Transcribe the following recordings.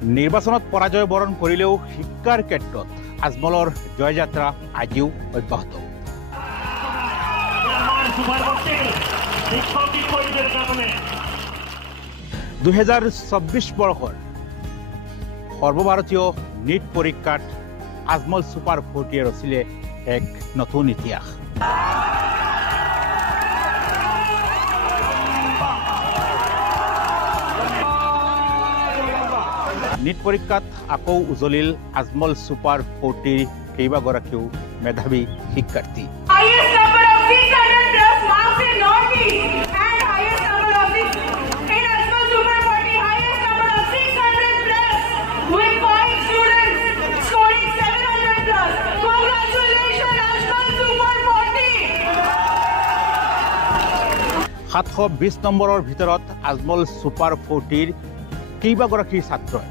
নিৰ্বাচনত পৰাজয় বৰণ কৰিলেও শিক্ষাৰ ক্ষেত্ৰত আজমলৰ জয়যাত্ৰা আজিও অব্যাহত। 2024 বৰ্ষৰ সৰ্বভাৰতীয় নীট পৰীক্ষাত আজমল সুপাৰ 40 ৰচিলে এক নতুন ইতিহাস। নীট পৰীক্ষাত আকৌ উজলিল আজমল সুপাৰ 40 কেইবাগৰাকীও মেধাৱী শিক্ষাৰ্থী। সাত 720 নম্বৰৰ ভিতৰত আজমল সুপাৰ 40 কেইবাগৰাকী ছাত্ৰই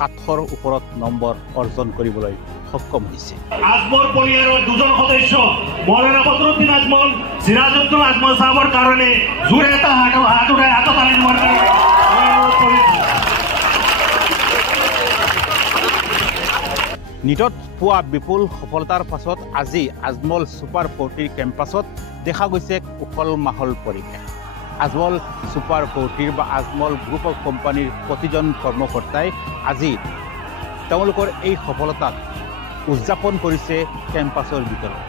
700ৰ ওপৰত নম্বৰ অৰ্জন কৰিবলৈ সক্ষম হৈছে। আজমল পৰিয়ালৰ দুজন সদস্য মৌলানা বদৰুদ্দিন আজমল, সিৰাজউদ্দিন আজমল সাহেবৰ কাৰণে জোৰে এটা হাত উঠাই হাততালি মাৰি নীটত পোৱা বিপুল সফলতাৰ পাছত আজি আজমল সুপাৰ 40 কেম্পাছত দেখা গৈছে উখল মাহল পৰিৱেশ। আজমল সুপাৰ 40 বা আজমল গ্ৰুপ অফ কোম্পানীৰ প্ৰতিজন কৰ্মকৰ্তাই আজি তেওঁলোকৰ এই সফলতাক উদযাপন কৰিছে কেম্পাছৰ ভিতৰত।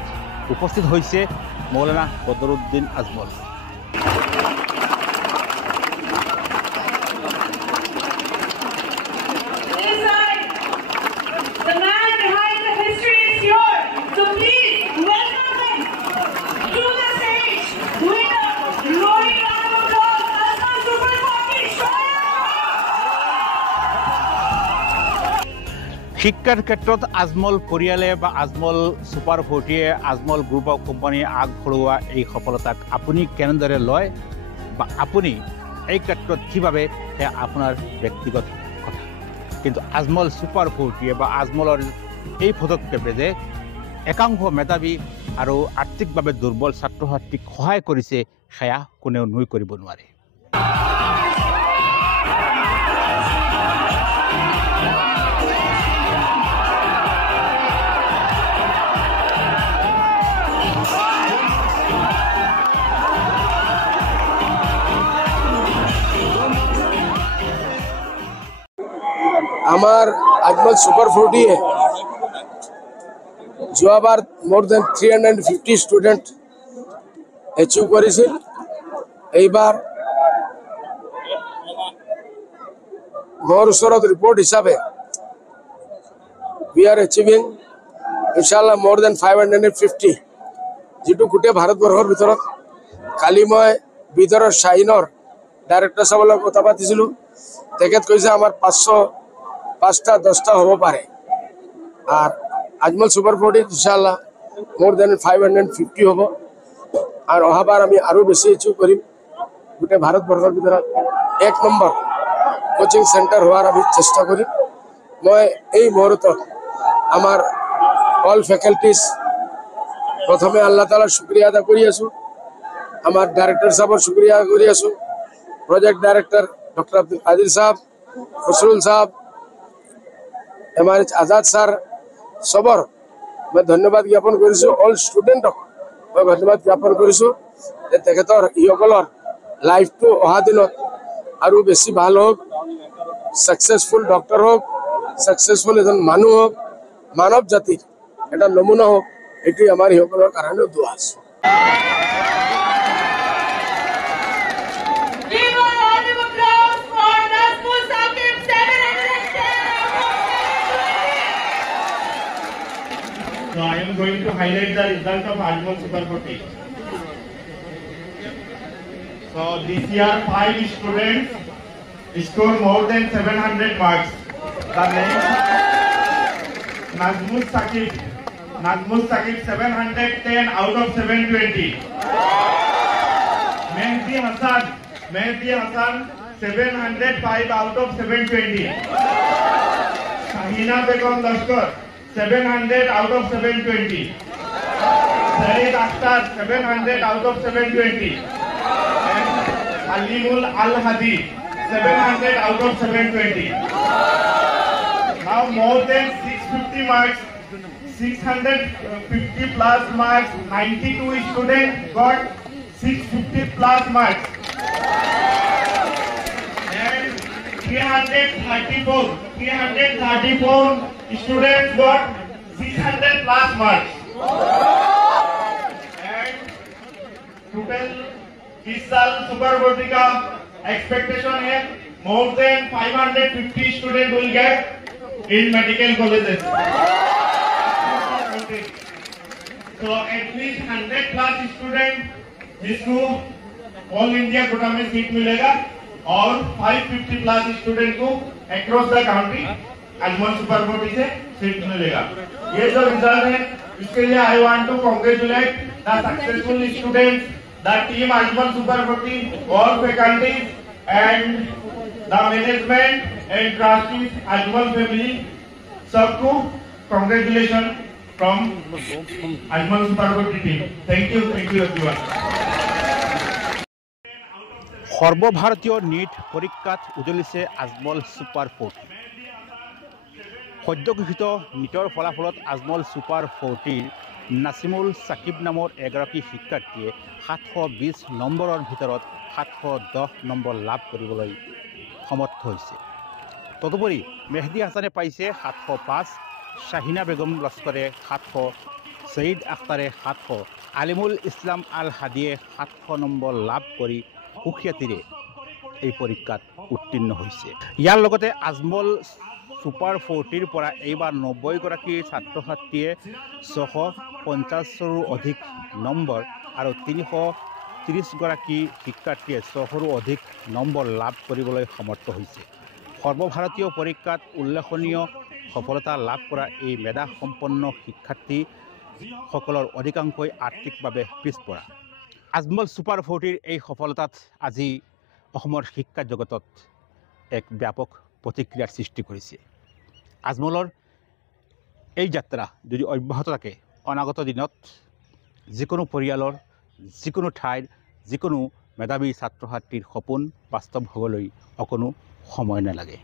উপস্থিত হৈছে মৌলানা বদৰুদ্দিন আজমল। শিক্ষাৰ ক্ষেত্ৰত আজমল পৰিয়ালে বা Ajmal super 40 Ajmal group of কোম্পানীয়ে আগবঢ়োৱা এই সফলতাক আপুনি কেনেদৰে লয় বা আপুনি এই ক্ষেত্ৰত কিভাৱে সেয়া আপোনাৰ ব্যক্তিগত কথা। কিন্তু আজমল সুপাৰ 40 বা আজমলৰ এই পদক্ষেপে যে একাংশ মেধাৱী আৰু আৰ্থিকভাৱে দুৰ্বল ছাত্ৰ ছাত্ৰীক সহায় কৰিছে সেয়া কোনেও নুই কৰিব নোৱাৰে। আমাৰ আজমল সুপাৰ 40 যোৱাবাৰ more than 350 স্টুডেন্ট এচিভ কৰিছিল। এইবাৰ মোৰ ওচৰত ৰিপৰ্ট হিচাপে we are achieving ইনশাআল্লাহ more than 550, যেটো গোটেই ভাৰতবৰ্ষৰ ভিতৰত। কালি মই বিদৰৰ শাহিনৰ ডাইৰেক্টৰ সাহেবৰ লগত কথা পাতিছিলোঁ। তেখেত কৈছে আমাৰ 500 10টা হ'ব পাৰে। আৰ আজমল সুপাৰ 40 ইনশাআল্লাহ more than 550 হ'ব। আৰ অহাবাৰ আমি আৰু বেছি এচিভ কৰিম। গোটেই ভাৰতবৰ্ষৰ ভিতৰত 1 নম্বৰ কোচিং সেন্টাৰ হওয়াৰ আমি চেষ্টা কৰিম। মই এই মুহূৰ্তত আমাৰ অল ফ্যাকাল্টিজ প্ৰথমে আল্লাহ তাআলাৰ শুকৰিয়া আদা কৰি আছো। আমাৰ ডাইৰেক্টৰ সাহেবৰ শুকৰিয়া কৰি আছো। Project director doctor Abdul Qadir সাহেব, ফসৰুল সাহেব, এমআৰএচ আজাদ স্যাৰ সবৰ মই ধন্যবাদ জ্ঞাপন কৰিছো। অল ষ্টুডেণ্টক মই ধন্যবাদ জ্ঞাপন কৰিছো যে তেখেতৰ ইসকলৰ লাইফটো অহা দিনত আৰু বেছি ভাল হোক, সাকসেসফুল ডক্টৰ হোক, সাকসেসফুল এজন মানুহ হোক, মানৱ জাতিৰ এটা নমুনা হোক, এটি আমাৰ ইসকলৰ কাৰণে দোয়া আছে। So I am going to highlight the result of Ajmol Super 40. So this year 5 students scored more than 700 marks. The name Nazmul Saqib 710 out of 720. Mehdi Hassan 705 out of 720. Shahina Begum Lashkar 700 out of 720. Saeed Akhtar 700 out of 720. And Alimul Al Hadi 700 out of 720. Now more than 650 marks, 650 plus marks, 92 students got 650 plus marks. And 334 students got 600 plus marks. And total इस साल super board का expectation है more than 550 students will get in medical colleges. So at least 100 plus students जिसको all India quota में seat मिलेगा और 550 plus student को across the country Ajmal super board से सीट मिलेगा। ये जो रिजल्ट है इसके लिए I want to congratulate the successful students, the team Ajmal super board, all faculties and the management and trustees Ajmal family, सबको congratulation from Ajmal super board team. Thank you everyone. সর্বভারতীয় NEET পরীক্ষাত উজলিছে আজমল সুপার 40। সদ্য ঘোষিত নিটৰ ফলাফলত আজমল সুপাৰ 40ৰ নাছিমুল সাকিব নামৰ এগৰাকী শিক্ষাৰ্থীয়ে 720 নম্বৰৰ ভিতৰত 710 নম্বৰ লাভ কৰিবলৈ সমৰ্থ হৈছে। তদুপৰি মেহদি হাছানে পাইছে 705, শাহিনা বেগম লস্কৰে 700, সঈদ আখতাৰে 700, আলিমুল ইছলাম আল হাদিয়ে 700 নম্বৰ লাভ কৰি সুখ্যাতিৰে এই পৰীক্ষাত উত্তীৰ্ণ হৈছে। ইয়াৰ লগতে আজমল সুপাৰ 40ৰ পৰা এইবাৰ 90 গৰাকী ছাত্ৰ ছাত্ৰীয়ে 650ৰো অধিক নম্বৰ আৰু 330 গৰাকী শিক্ষাৰ্থীয়ে 100ৰো অধিক নম্বৰ লাভ কৰিবলৈ সমৰ্থ হৈছে। সৰ্বভাৰতীয় পৰীক্ষাত উল্লেখনীয় সফলতা লাভ কৰা এই মেধাসম্পন্ন শিক্ষাৰ্থীসকলৰ অধিকাংশই আৰ্থিকভাৱে পিছপৰা। আজমল সুপাৰ 40ৰ এই সফলতাত আজি অসমৰ শিক্ষা জগতত এক ব্যাপক প্ৰতিক্ৰিয়াৰ সৃষ্টি কৰিছে। আজমলৰ এই যাত্ৰা যদি অব্যাহত থাকে, অনাগত দিনত যিকোনো পৰিয়ালৰ, যিকোনো ঠাইৰ, যিকোনো মেধাৱী ছাত্ৰ ছাত্ৰীৰ সপোন বাস্তৱ হ'বলৈ অকণো সময় নালাগে।